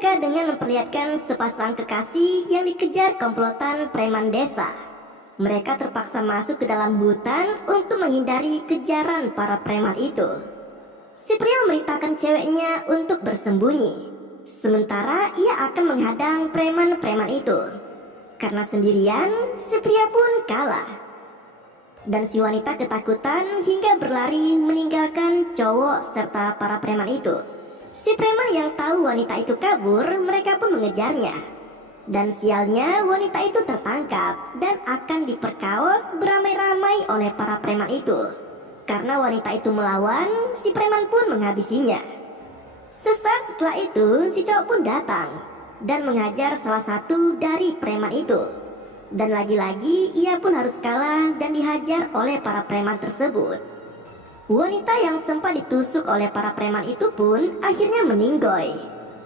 membuka dengan memperlihatkan sepasang kekasih yang dikejar komplotan preman desa. Mereka terpaksa masuk ke dalam hutan untuk menghindari kejaran para preman itu. Si pria memerintahkan ceweknya untuk bersembunyi, sementara ia akan menghadang preman-preman itu. Karena sendirian, si pria pun kalah. Dan si wanita ketakutan hingga berlari meninggalkan cowok serta para preman itu. Si preman yang tahu wanita itu kabur, mereka pun mengejarnya. Dan sialnya wanita itu tertangkap dan akan diperkaos beramai-ramai oleh para preman itu. Karena wanita itu melawan, si preman pun menghabisinya. Sesaat setelah itu, si cowok pun datang dan menghajar salah satu dari preman itu. Dan lagi-lagi ia pun harus kalah dan dihajar oleh para preman tersebut. Wanita yang sempat ditusuk oleh para preman itu pun akhirnya meninggoy.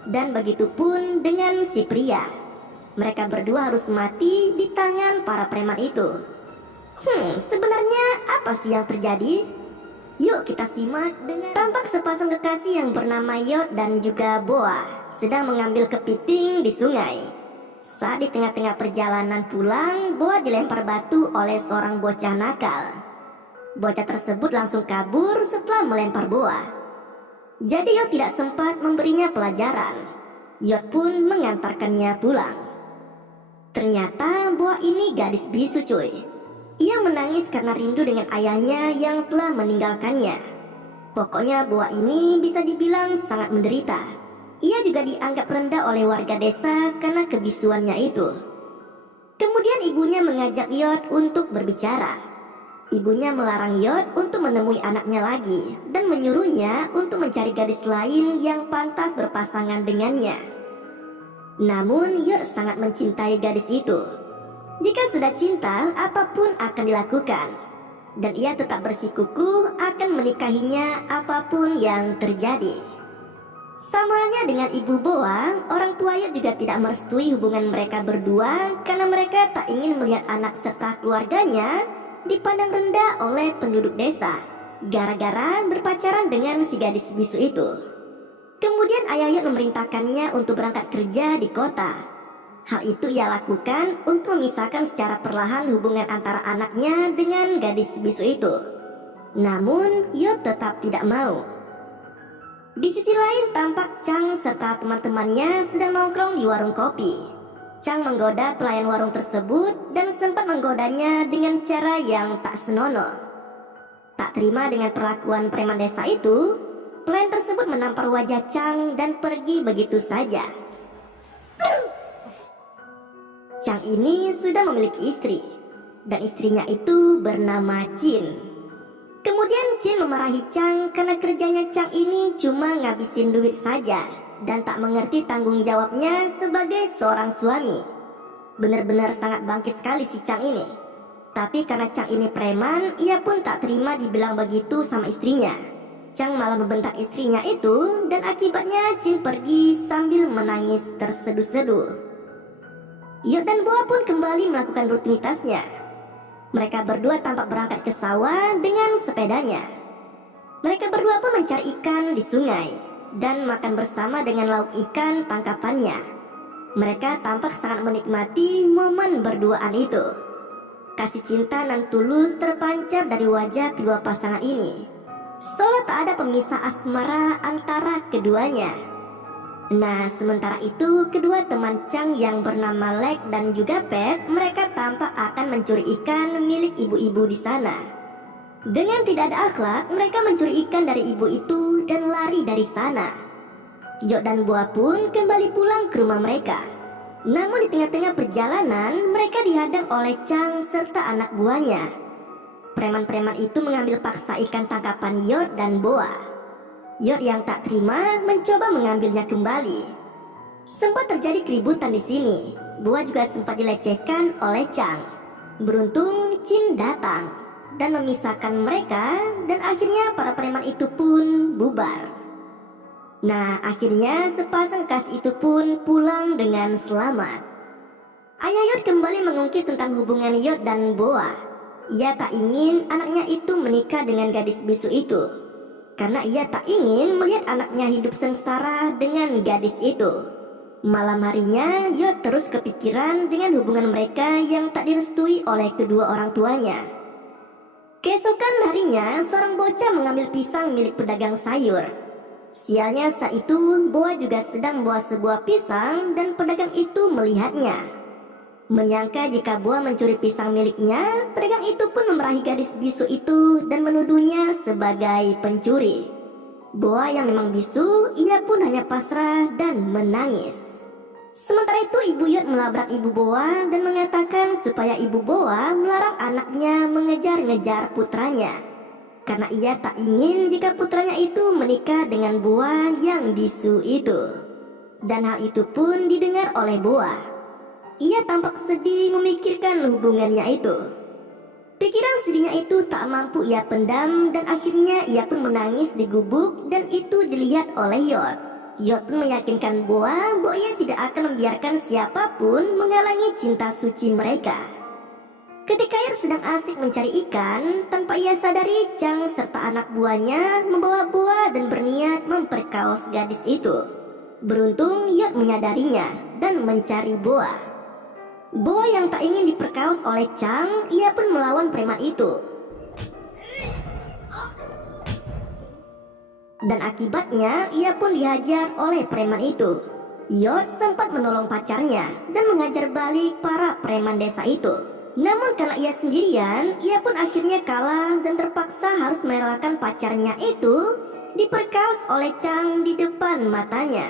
Dan begitu pun dengan si pria. Mereka berdua harus mati di tangan para preman itu. Sebenarnya apa sih yang terjadi? Yuk kita simak dengan tampak sepasang kekasih yang bernama Yod dan juga Boa sedang mengambil kepiting di sungai. Saat di tengah-tengah perjalanan pulang, Boa dilempar batu oleh seorang bocah nakal. Bocah tersebut langsung kabur setelah melempar Boa. Jadi Yod tidak sempat memberinya pelajaran. Yod pun mengantarkannya pulang. Ternyata Boa ini gadis bisu cuy. Ia menangis karena rindu dengan ayahnya yang telah meninggalkannya. Pokoknya Boa ini bisa dibilang sangat menderita. Ia juga dianggap rendah oleh warga desa karena kebisuannya itu. Kemudian ibunya mengajak Yod untuk berbicara. Ibunya melarang Yod untuk menemui anaknya lagi dan menyuruhnya untuk mencari gadis lain yang pantas berpasangan dengannya. Namun Yod sangat mencintai gadis itu. Jika sudah cinta, apapun akan dilakukan. Dan ia tetap bersikukuh akan menikahinya apapun yang terjadi. Sama halnya dengan ibu Boa, orang tua Yod juga tidak merestui hubungan mereka berdua karena mereka tak ingin melihat anak serta keluarganya dipandang rendah oleh penduduk desa gara-gara berpacaran dengan si gadis bisu itu. Kemudian ayah Yod memerintahkannya untuk berangkat kerja di kota. Hal itu ia lakukan untuk memisahkan secara perlahan hubungan antara anaknya dengan gadis bisu itu. Namun Yod tetap tidak mau. Di sisi lain tampak Chang serta teman-temannya sedang nongkrong di warung kopi. Chang menggoda pelayan warung tersebut dan sempat menggodanya dengan cara yang tak senonoh. Tak terima dengan perlakuan preman desa itu, pelayan tersebut menampar wajah Chang dan pergi begitu saja. Chang ini sudah memiliki istri, dan istrinya itu bernama Chin. Kemudian Chin memarahi Chang karena kerjanya Chang ini cuma ngabisin duit saja dan tak mengerti tanggung jawabnya sebagai seorang suami. Benar-benar sangat bangkit sekali si Chang ini. Tapi karena Chang ini preman, ia pun tak terima dibilang begitu sama istrinya. Chang malah membentak istrinya itu dan akibatnya Chin pergi sambil menangis terseduh-seduh. Yod dan Boa pun kembali melakukan rutinitasnya. Mereka berdua tampak berangkat ke sawah dengan sepedanya. Mereka berdua pun mencari ikan di sungai dan makan bersama dengan lauk ikan tangkapannya. Mereka tampak sangat menikmati momen berduaan itu. Kasih cinta dan tulus terpancar dari wajah kedua pasangan ini. Seolah tak ada pemisah asmara antara keduanya. Nah, sementara itu kedua teman Chang yang bernama Lek dan juga Pet, mereka tampak akan mencuri ikan milik ibu-ibu di sana. Dengan tidak ada akhlak, mereka mencuri ikan dari ibu itu dan lari dari sana. Yod dan Boa pun kembali pulang ke rumah mereka. Namun di tengah-tengah perjalanan, mereka dihadang oleh Chang serta anak buahnya. Preman-preman itu mengambil paksa ikan tangkapan Yod dan Boa. Yod yang tak terima mencoba mengambilnya kembali. Sempat terjadi keributan di sini. Boa juga sempat dilecehkan oleh Chang. Beruntung Chin datang dan memisahkan mereka, dan akhirnya para preman itu pun bubar. Nah, akhirnya sepasang kekasih itu pun pulang dengan selamat. Ayah Yod kembali mengungkit tentang hubungan Yod dan Boa. Ia tak ingin anaknya itu menikah dengan gadis bisu itu, karena ia tak ingin melihat anaknya hidup sengsara dengan gadis itu. Malam harinya, Yod terus kepikiran dengan hubungan mereka yang tak direstui oleh kedua orang tuanya. Keesokan harinya, seorang bocah mengambil pisang milik pedagang sayur. Sialnya saat itu, Boa juga sedang membawa sebuah pisang dan pedagang itu melihatnya. Menyangka jika Boa mencuri pisang miliknya, pedagang itu pun memarahi gadis bisu itu dan menuduhnya sebagai pencuri. Boa yang memang bisu, ia pun hanya pasrah dan menangis. Sementara itu Ibu Yod melabrak Ibu Boa dan mengatakan supaya Ibu Boa melarang anaknya mengejar-ngejar putranya, karena ia tak ingin jika putranya itu menikah dengan Boa yang bisu itu. Dan hal itu pun didengar oleh Boa. Ia tampak sedih memikirkan hubungannya itu. Pikiran sedihnya itu tak mampu ia pendam dan akhirnya ia pun menangis di gubuk dan itu dilihat oleh Yod. Yod pun meyakinkan Boa bahwa ia tidak akan membiarkan siapapun menghalangi cinta suci mereka. Ketika Yod sedang asik mencari ikan, tanpa ia sadari Chang serta anak buahnya membawa Boa dan berniat memperkaos gadis itu. Beruntung Yod menyadarinya dan mencari Boa. Boa yang tak ingin diperkaos oleh Chang, ia pun melawan preman itu. Dan akibatnya ia pun dihajar oleh preman itu. Yod sempat menolong pacarnya dan menghajar balik para preman desa itu. Namun karena ia sendirian, ia pun akhirnya kalah dan terpaksa harus merelakan pacarnya itu diperkaos oleh Chang di depan matanya.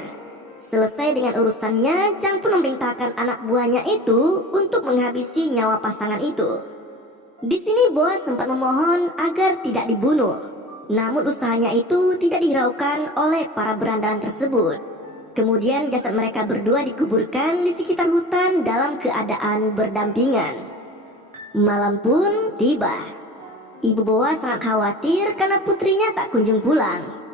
Selesai dengan urusannya, Chang pun memerintahkan anak buahnya itu untuk menghabisi nyawa pasangan itu. Di sini Boa sempat memohon agar tidak dibunuh. Namun usahanya itu tidak dihiraukan oleh para berandalan tersebut. Kemudian jasad mereka berdua dikuburkan di sekitar hutan dalam keadaan berdampingan. Malam pun tiba. Ibu Boa sangat khawatir karena putrinya tak kunjung pulang.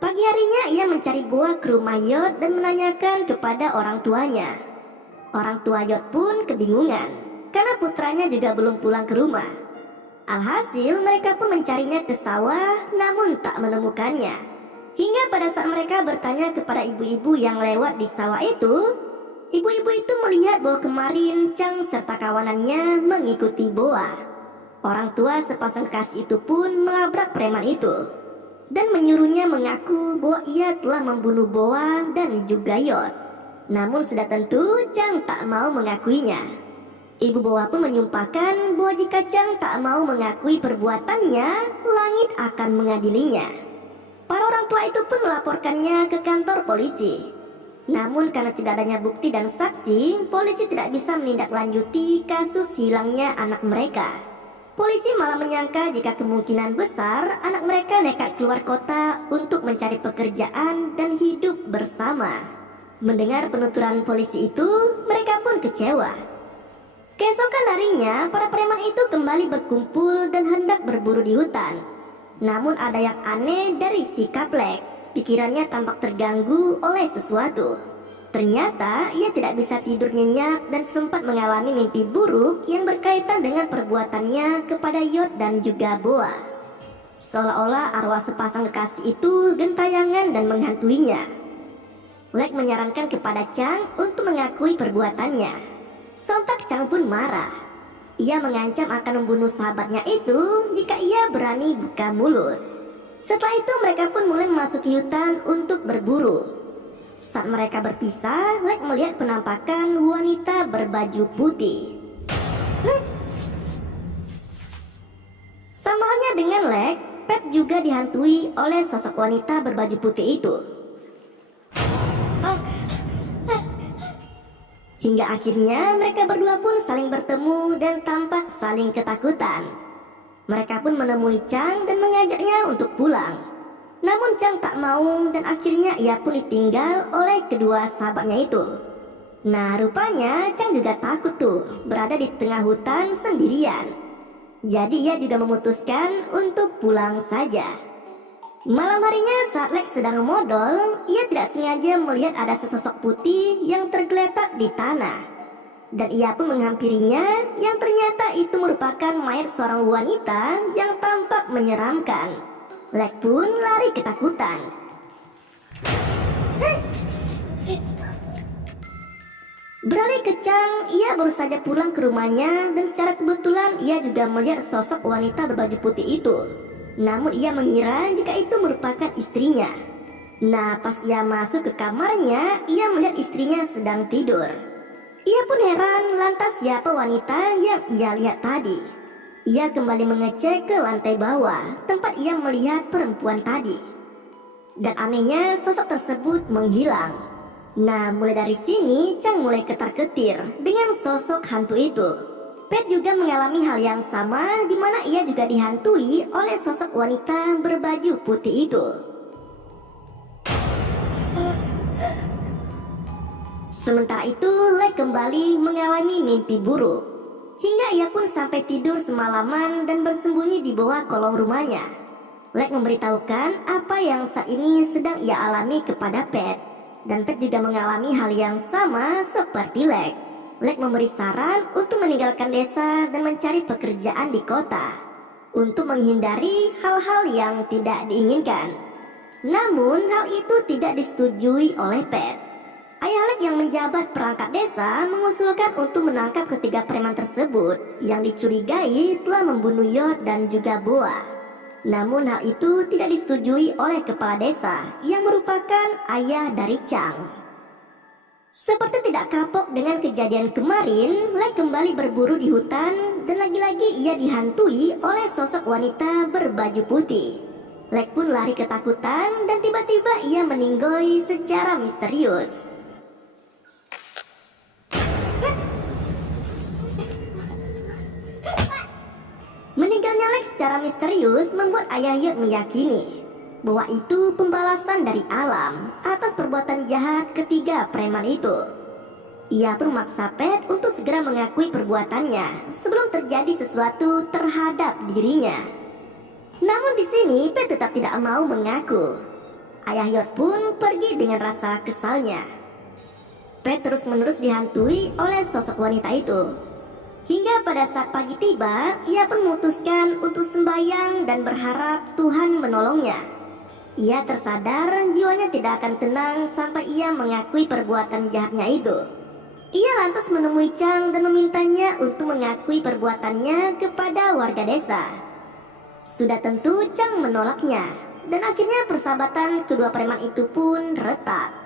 Pagi harinya ia mencari Boa ke rumah Yod dan menanyakan kepada orang tuanya. Orang tua Yod pun kebingungan karena putranya juga belum pulang ke rumah. Alhasil mereka pun mencarinya ke sawah namun tak menemukannya. Hingga pada saat mereka bertanya kepada ibu-ibu yang lewat di sawah itu, ibu-ibu itu melihat bahwa kemarin Chang serta kawanannya mengikuti Boa. Orang tua sepasang kekasih itu pun melabrak preman itu dan menyuruhnya mengaku bahwa ia telah membunuh Boa dan juga Yod. Namun sudah tentu Chang tak mau mengakuinya. Ibu Boa pun menyumpahkan bahwa jika Chang tak mau mengakui perbuatannya, langit akan mengadilinya. Para orang tua itu pun melaporkannya ke kantor polisi. Namun karena tidak adanya bukti dan saksi, polisi tidak bisa menindaklanjuti kasus hilangnya anak mereka. Polisi malah menyangka jika kemungkinan besar anak mereka nekat keluar kota untuk mencari pekerjaan dan hidup bersama. Mendengar penuturan polisi itu, mereka pun kecewa. Keesokan harinya, para preman itu kembali berkumpul dan hendak berburu di hutan. Namun ada yang aneh dari si Kaplek. Pikirannya tampak terganggu oleh sesuatu. Ternyata ia tidak bisa tidur nyenyak dan sempat mengalami mimpi buruk yang berkaitan dengan perbuatannya kepada Yod dan juga Boa. Seolah-olah arwah sepasang kekasih itu gentayangan dan menghantuinya. Lek menyarankan kepada Chang untuk mengakui perbuatannya. Sontak Chang pun marah. Ia mengancam akan membunuh sahabatnya itu jika ia berani buka mulut. Setelah itu mereka pun mulai memasuki hutan untuk berburu. Saat mereka berpisah, Lek melihat penampakan wanita berbaju putih. Sama halnya dengan Lek, Pet juga dihantui oleh sosok wanita berbaju putih itu. Hingga akhirnya mereka berdua pun saling bertemu dan tampak saling ketakutan. Mereka pun menemui Chang dan mengajaknya untuk pulang. Namun Chang tak mau dan akhirnya ia pun ditinggal oleh kedua sahabatnya itu. Nah rupanya Chang juga takut tuh berada di tengah hutan sendirian. Jadi ia juga memutuskan untuk pulang saja. Malam harinya saat Lex sedang memodol, ia tidak sengaja melihat ada sesosok putih yang tergeletak di tanah. Dan ia pun menghampirinya yang ternyata itu merupakan mayat seorang wanita yang tampak menyeramkan. Lex pun lari ketakutan. Beralih ke Chang, ia baru saja pulang ke rumahnya dan secara kebetulan ia juga melihat sosok wanita berbaju putih itu. Namun ia mengira jika itu merupakan istrinya. Nah, pas ia masuk ke kamarnya, ia melihat istrinya sedang tidur. Ia pun heran lantas siapa wanita yang ia lihat tadi. Ia kembali mengecek ke lantai bawah tempat ia melihat perempuan tadi. Dan anehnya sosok tersebut menghilang. Nah, mulai dari sini Chang mulai ketar-ketir dengan sosok hantu itu. Pat juga mengalami hal yang sama di mana ia juga dihantui oleh sosok wanita berbaju putih itu. Sementara itu, Lek kembali mengalami mimpi buruk. Hingga ia pun sampai tidur semalaman dan bersembunyi di bawah kolong rumahnya. Lek memberitahukan apa yang saat ini sedang ia alami kepada Pat. Dan Pat juga mengalami hal yang sama seperti Lek. Lek memberi saran untuk meninggalkan desa dan mencari pekerjaan di kota untuk menghindari hal-hal yang tidak diinginkan. Namun hal itu tidak disetujui oleh Pat. Ayah Lek yang menjabat perangkat desa mengusulkan untuk menangkap ketiga preman tersebut yang dicurigai telah membunuh Yod dan juga Boa. Namun hal itu tidak disetujui oleh kepala desa yang merupakan ayah dari Chang. Seperti tidak kapok dengan kejadian kemarin, Lek kembali berburu di hutan dan lagi-lagi ia dihantui oleh sosok wanita berbaju putih. Lek pun lari ketakutan dan tiba-tiba ia meninggoy secara misterius. Meninggalnya Lek secara misterius membuat ayah Yod meyakini bahwa itu pembalasan dari alam atas perbuatan jahat ketiga preman itu. Ia pun memaksa Pat untuk segera mengakui perbuatannya sebelum terjadi sesuatu terhadap dirinya. Namun di sini Pat tetap tidak mau mengaku. Ayah Yod pun pergi dengan rasa kesalnya. Pat terus-menerus dihantui oleh sosok wanita itu. Hingga pada saat pagi tiba, ia pun memutuskan untuk sembahyang dan berharap Tuhan menolongnya. Ia tersadar jiwanya tidak akan tenang sampai ia mengakui perbuatan jahatnya itu. Ia lantas menemui Chang dan memintanya untuk mengakui perbuatannya kepada warga desa. Sudah tentu Chang menolaknya, dan akhirnya persahabatan kedua preman itu pun retak.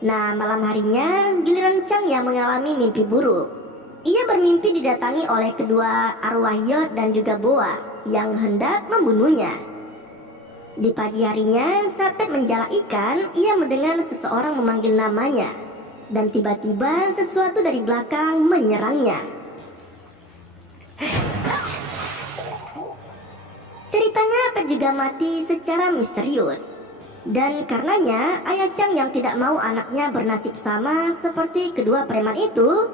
Nah, malam harinya giliran Chang yang mengalami mimpi buruk. Ia bermimpi didatangi oleh kedua arwah Yod dan juga Boa yang hendak membunuhnya. Di pagi harinya, saat Pat menjala ikan, ia mendengar seseorang memanggil namanya. Dan tiba-tiba sesuatu dari belakang menyerangnya. Ceritanya Pat juga mati secara misterius. Dan karenanya, ayah Chang yang tidak mau anaknya bernasib sama seperti kedua preman itu,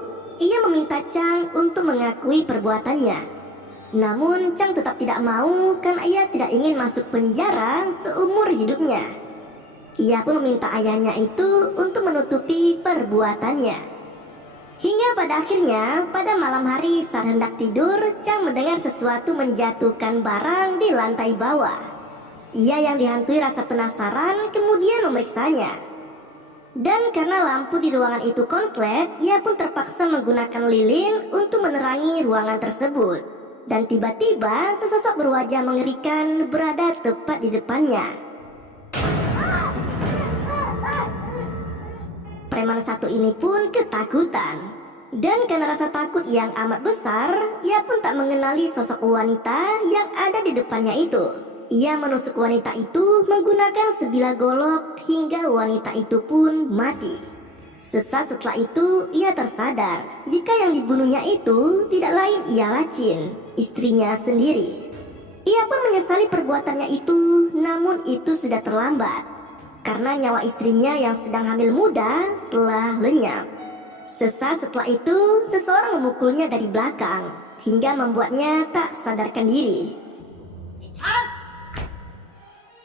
ia meminta Chang untuk mengakui perbuatannya. Namun Chang tetap tidak mau karena ia tidak ingin masuk penjara seumur hidupnya. Ia pun meminta ayahnya itu untuk menutupi perbuatannya. Hingga pada akhirnya, pada malam hari saat hendak tidur, Chang mendengar sesuatu menjatuhkan barang di lantai bawah. Ia yang dihantui rasa penasaran kemudian memeriksanya. Dan karena lampu di ruangan itu konslet, ia pun terpaksa menggunakan lilin untuk menerangi ruangan tersebut. Dan tiba-tiba sesosok berwajah mengerikan berada tepat di depannya. Preman satu ini pun ketakutan. Dan karena rasa takut yang amat besar, ia pun tak mengenali sosok wanita yang ada di depannya itu. Ia menusuk wanita itu menggunakan sebilah golok hingga wanita itu pun mati. Sesaat setelah itu ia tersadar jika yang dibunuhnya itu tidak lain ialah Chin, istrinya sendiri. Ia pun menyesali perbuatannya itu, namun itu sudah terlambat karena nyawa istrinya yang sedang hamil muda telah lenyap. Sesaat setelah itu seseorang memukulnya dari belakang hingga membuatnya tak sadarkan diri.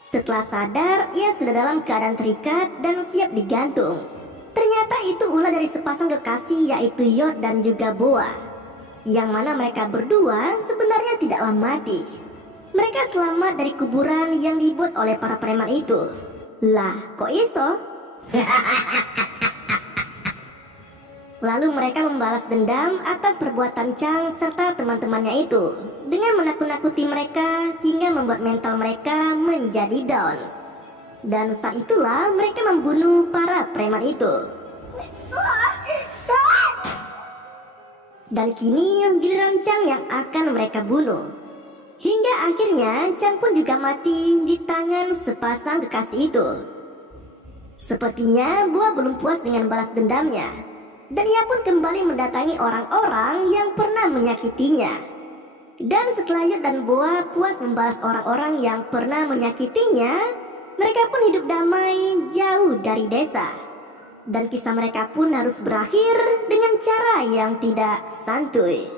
Setelah sadar, ia sudah dalam keadaan terikat dan siap digantung. Ternyata itu ulah dari sepasang kekasih yaitu Yod dan juga Boa. Yang mana mereka berdua sebenarnya tidaklah mati. Mereka selamat dari kuburan yang dibuat oleh para preman itu. Lah, kok iso? Lalu mereka membalas dendam atas perbuatan Chang serta teman-temannya itu dengan menakut-nakuti mereka hingga membuat mental mereka menjadi down. Dan saat itulah mereka membunuh para preman itu. Dan kini giliran Chang yang akan mereka bunuh. Hingga akhirnya Chang pun juga mati di tangan sepasang kekasih itu. Sepertinya Boa belum puas dengan balas dendamnya, dan ia pun kembali mendatangi orang-orang yang pernah menyakitinya. Dan setelah Yod dan Boa puas membalas orang-orang yang pernah menyakitinya, mereka pun hidup damai jauh dari desa. Dan kisah mereka pun harus berakhir dengan cara yang tidak santuy.